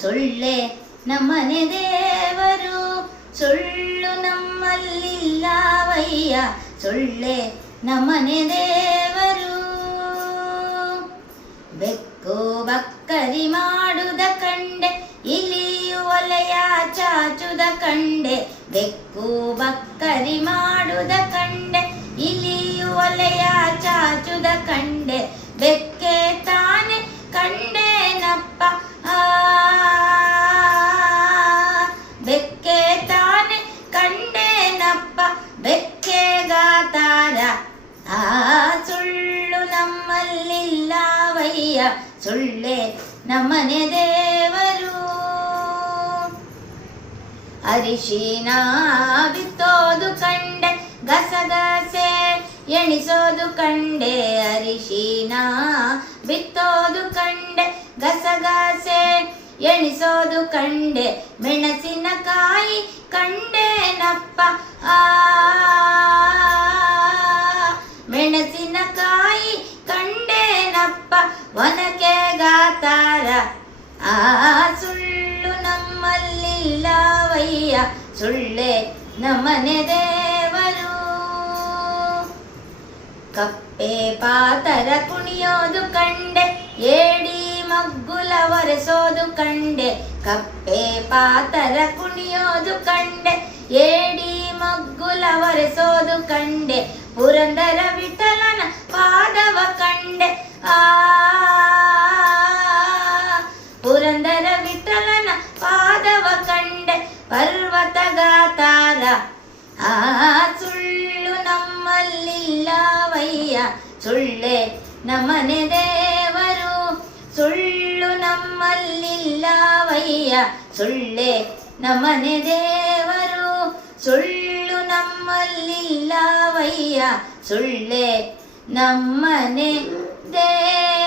ಸುಳ್ಳೆ ನಮ್ಮನೆ ದೇವರು, ಸುಳ್ಳು ನಮ್ಮಲ್ಲಿಲ್ಲವಯ್ಯ, ಸುಳ್ಳೆ ನಮ್ಮನೆ ದೇವರು. ಬೆಕ್ಕು ಬಕ್ಕರಿ ಮಾಡುದ ಕಂಡೆ, ಇಲಿಯು ಒಲೆಯ ಚಾಚುದ ಕಂಡೆ. ಬೆಕ್ಕು ಬಕ್ಕರಿ ಮಾಡುದ ಕಂಡೆ, ಇಲಿಯು ಒಲೆಯ ಚಾಚುದ ಕಂಡೆ. ಬೆಕ್ಕೆ ತಾನೆ ಕಂಡೇನಪ್ಪ, ಬೆಕ್ಕೆ ತಾನೆ ಕಂಡೇನಪ್ಪ, ಬೆಕ್ಕೆಗಾತಾರ. ಸುಳ್ಳು ನಮ್ಮಲ್ಲಿಲ್ಲವಯ್ಯ, ಸುಳ್ಳೆ ನಮ್ಮನೆ ದೇವರು. ಅರಿಶಿನ ಬಿತ್ತೋದು ಕಂಡೆ, ಗಸಗಸೆ ಎಣಿಸೋದು ಕಂಡೆ. ಅರಿಶಿನ ಬಿತ್ತೋದು ಕಂಡೆ, ಗಸಗಸೆ ಎಣಿಸೋದು ಕಂಡೆ. ಮೆಣಸಿನಕಾಯಿ ಕಂಡೇನಪ್ಪ, ಮೆಣಸಿನಕಾಯಿ ಕಂಡೇನಪ್ಪ, ಒನಕೆಗಾತಾರ. ಸುಳ್ಳು ನಮ್ಮಲ್ಲಿಲ್ಲವಯ್ಯ, ಸುಳ್ಳೆ ನಮ್ಮನೆ ದೇವರು. ಕಪ್ಪೆ ಪಾತರ ಕುಣಿಯೋದು ಕಂಡೆ, ಏಡಿ ಮಗ್ಗುಲ ಒರೆಸೋದು ಕಂಡೆ. ಕಪ್ಪೆ ಪಾತರ ಕುಣಿಯೋದು ಕಂಡೆ, ಏಡಿ ಮಗ್ಗುಲ ಒರೆಸೋದು ಕಂಡೆ. ಪುರಂದರ ವಿಠಲನ ಪಾದವ ಕಂಡೆ, ಪುರಂದರ ವಿಠಲನ ಪಾದವ ಕಂಡೆ. ಪರ್ವತಗಾತಾರ. ಸುಳ್ಳು ನಮ್ಮಲ್ಲಿಲ್ಲವಯ್ಯ, ಸುಳ್ಳೆ ನಮ್ಮನೆ ದೇವರು, ಸುಳ್ಳು ನಮ್ಮಲ್ಲಿಲ್ಲವಯ್ಯ, ಸುಳ್ಳೆ ನಮ್ಮನೆ ದೇವರು. ಸುಳ್ಳು ನಮ್ಮಲ್ಲಿಲ್ಲವಯ್ಯ, ಸುಳ್ಳೆ ನಮ್ಮನೆ ದೇವರು.